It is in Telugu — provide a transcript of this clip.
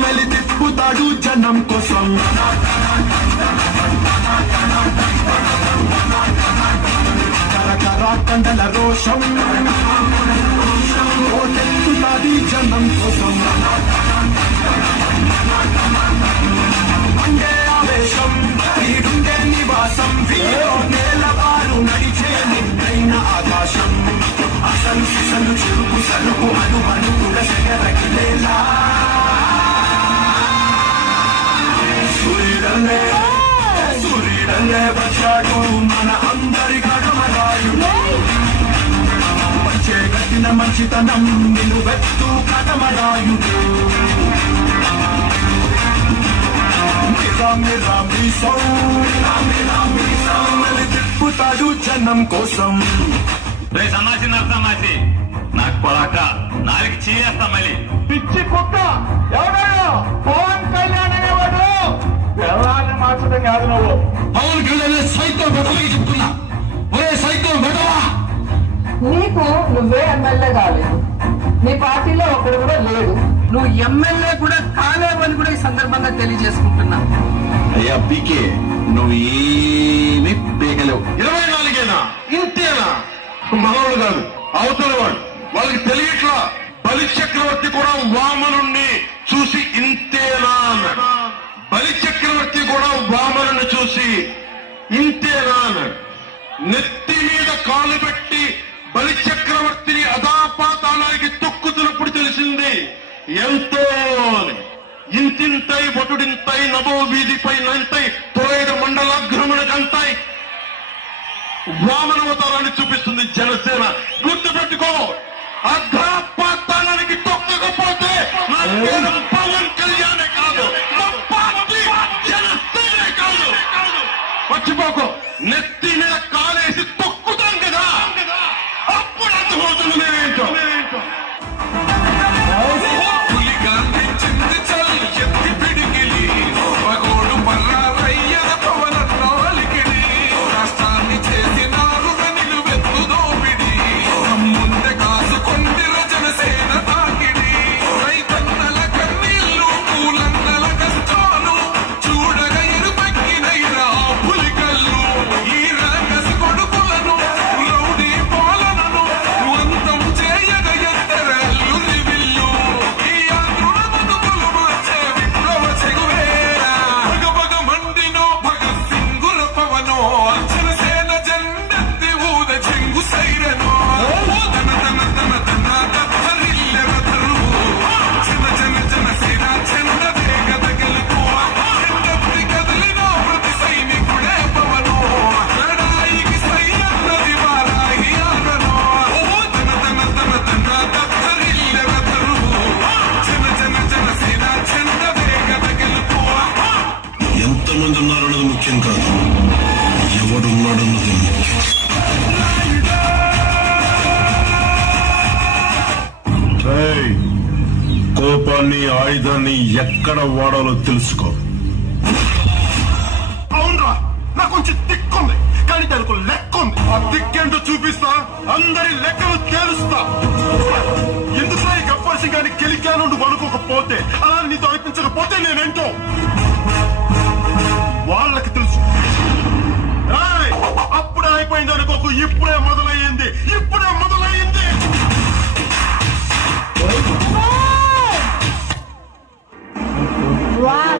మెలి తిప్పుతాడు జనం కోసం కరకర కండల రోషం ఓటెత్తుతాది జనం కోసం అండే ఆవేశం వీడుండే నివాసం వీరో నేలవారు నడిచే నిన్నైన ఆకాశం అసలు సిసలు చెరుకు సరుకు అను అణుకుల సెగరగిలేలా సూర్యుడల్లే వచ్చాడు మన అందరి కడమరాయుడు వచ్చే గట్టిన మంచితనం నిలువెత్తు కడమరాయుడు తిప్పుతాడు జనం కోసం రే సన్నాసి నరసన్నాసి నాకు పొలాక నాలుగు చేస్తా మళ్ళీ పిచ్చి కుక్క ఎవడాడు పవన్ కళ్యాణ్ అనేవాడు ఎవరాన్ని మార్చడం కాదు నువ్వు పవన్ కళ్యాణ్ సైతం వెడవకి చెప్తున్నా ఒరే సైతం వెడవా నీకు నువ్వే ఎమ్మెల్యే కాలేదు నీ పార్టీలో ఒకడు కూడా లేడు నువ్వు ఎమ్మెల్యే కూడా కాలేవని కూడా ఈ సందర్భంగా తెలియజేసుకుంటున్నా అయ్యా పీకే నువ్వు ఏమీ పీకలేవు 24 ఇంతేనా మనవాడు కాదు అవతల వాడు వాళ్ళకి తెలియట్లా బలి చక్రవర్తి కూడా వామనుణ్ణి చూసి ఇంతేనా అన్నాడు బలి చక్రవర్తి కూడా వామనుని చూసి ఇంతేనా అన్నాడు నెత్తి మీద కాలు పెట్టి బలి చక్రవర్తిని అధాపాతాళానికి తొక్కుతున్నప్పుడు తెలిసింది ఎంతో ఇంతింతై బొటుడింతై నభో వీధిపై నంతై తొలైద మండలాగ్రమణకంతై వామనవతారాన్ని చూపిస్తుంది జనసేన గుర్తుపెట్టుకో అధాపాతాళానికి తొక్కకపోతే నా పేరు పవన్ కళ్యాణే కాదు నా పార్టీ జనసేనే కాదు మర్చిపోకో నెత్తి మీద కాలేసి తొక్కుతాం కదా అప్పుడు అర్థమవుతుంది నేనేంటో ఎంతమంది ఉన్నారన్నది ముఖ్యం కాదు ఎవడున్నాడన్నది ముఖ్యం కోపాన్ని ఆయుధాన్ని ఎక్కడ వాడాలో తెలుసుకో అవునరా నాకు కొంచెం దిక్కుంది కానీ దానికి లెక్క ఉంది ఆ దిక్కేంటో చూపిస్తా అందరి లెక్కలు తేలుస్తా ఎందుకు ఈ గబ్బర్ సింగ్ గారిని గెలికాను నువ్వు అనుకోకపోతే అలా నీతో అనిపించకపోతే నేనేంటో వాళ్ళకి తెలుసు అప్పుడే అయిపోయింది అనుకోకు ఇప్పుడే మొదలయ్యింది ఇప్పుడు